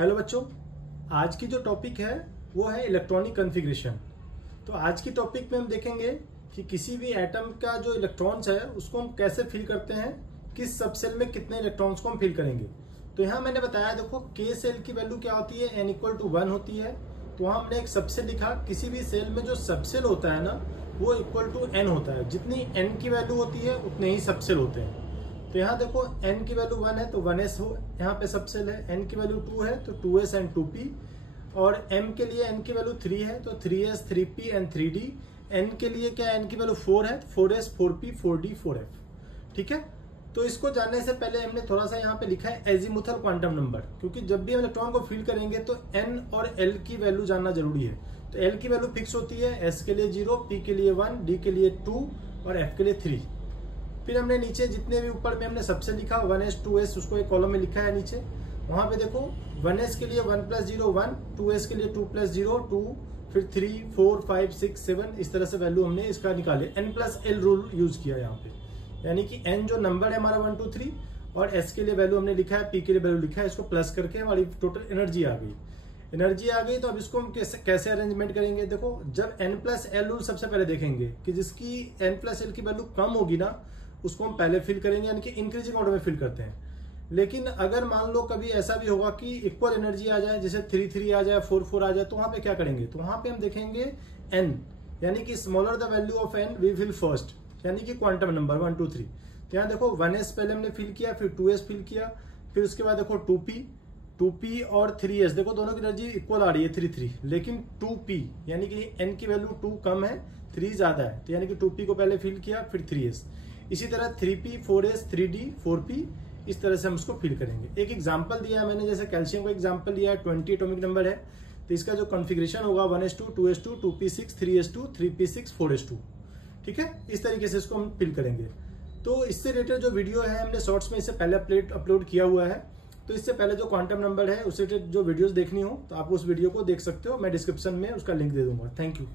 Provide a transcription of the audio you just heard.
Hello बच्चों, आज की जो टॉपिक है वो है इलेक्ट्रॉनिक कॉन्फ़िगरेशन। तो आज की टॉपिक में हम देखेंगे कि किसी भी एटम का जो इलेक्ट्रॉन्स है उसको हम कैसे फिल करते हैं, किस सब सेल में कितने इलेक्ट्रॉन्स को हम फिल करेंगे। तो यहाँ मैंने बताया, देखो के सेल की वैल्यू क्या होती है, n = 1 होती है। तो वहाँ हमने एक सबसेल लिखा, किसी भी सेल में जो सबसेल होता है ना वो =n होता है। जितनी n की वैल्यू होती है उतने ही सबसेल होते हैं। तो यहाँ देखो n की वैल्यू 1 है तो 1s हो, यहाँ पे सबसेल है। n की वैल्यू 2 है तो 2s एंड 2p। और m के लिए n की वैल्यू 3 है तो 3s 3p and 3d। n के लिए क्या, n की वैल्यू 4 है, 4s 4p 4d 4f। ठीक है, तो इसको जानने से पहले हमने थोड़ा सा यहाँ पे लिखा है एजीमुथल क्वांटम नंबर, क्योंकि जब भी हम इलेक्ट्रॉन को फिल करेंगे तो n और l की वैल्यू जानना जरूरी है। तो l की वैल्यू फिक्स होती है, s के लिए 0, p के लिए 1, d के लिए 2 और f के लिए 3। फिर हमने नीचे जितने भी ऊपर में हमने सबसे लिखा 1s 2s, उसको एक कॉलम में लिखा है नीचे। वहां पे देखो 1s के लिए 1 + 0 1, 2s के लिए 2 + 0 2, फिर 3 4 5 6 7, इस तरह से वैल्यू हमने इसका निकाले। n+l रूल यूज किया यहाँ पे, यानी कि n जो नंबर है हमारा 1 2 3 और s के लिए वैल्यू हमने लिखा है, p के लिए वैल्यू लिखा है, इसको प्लस करके हमारी टोटल एनर्जी आ गई। तो अब इसको हम कैसे अरेंजमेंट करेंगे। देखो, जब n+l रूल सबसे पहले देखेंगे कि जिसकी n+l की वैल्यू कम होगी ना उसको हम पहले फिल करेंगे, यानी कि इंक्रीजिंग ऑर्डर में फिल करते हैं। लेकिन अगर मान लो कभी ऐसा भी होगा कि इक्वल एनर्जी आ जाए, जैसे 3 3 आ जाए, 4 4 आ जाए, तो वहां पे क्या करेंगे, तो वहां पे हम देखेंगे n, यानी कि smaller the value of n we fill first, यानी कि क्वांटम नंबर 1 2 3। तो यहाँ देखो 1s पहले हमने फिल किया, फिर 2s फिल किया, फिर उसके बाद देखो 2p और 3s, देखो दोनों की एनर्जी इक्वल आ रही है 3 3, लेकिन 2p यानी कि n की वैल्यू 2 कम है, 3 ज्यादा है, तो यानी कि 2p को पहले फिल किया, फिर 3s। इसी तरह 3p 4s 3d 4p, इस तरह से हम उसको फिल करेंगे। एक एग्जांपल दिया है मैंने, जैसे कैल्शियम का एग्जांपल दिया है, 20 एटॉमिक नंबर है, तो इसका जो कॉन्फ़िगरेशन होगा 1s2 2s2 2p6 3s2 3p6 4s2। ठीक है, इस तरीके से इसको हम फिल करेंगे। तो इससे रिलेटेड जो वीडियो है हमने शॉर्ट्स में इससे पहले अपलोड किया हुआ है। तो इससे पहले जो क्वांटम नंबर है उससे रिलेटेड जो वीडियोस देखनी हो तो आप उस वीडियो को देख सकते हो, मैं डिस्क्रिप्शन में उसका लिंक दे दूंगा। Thank you.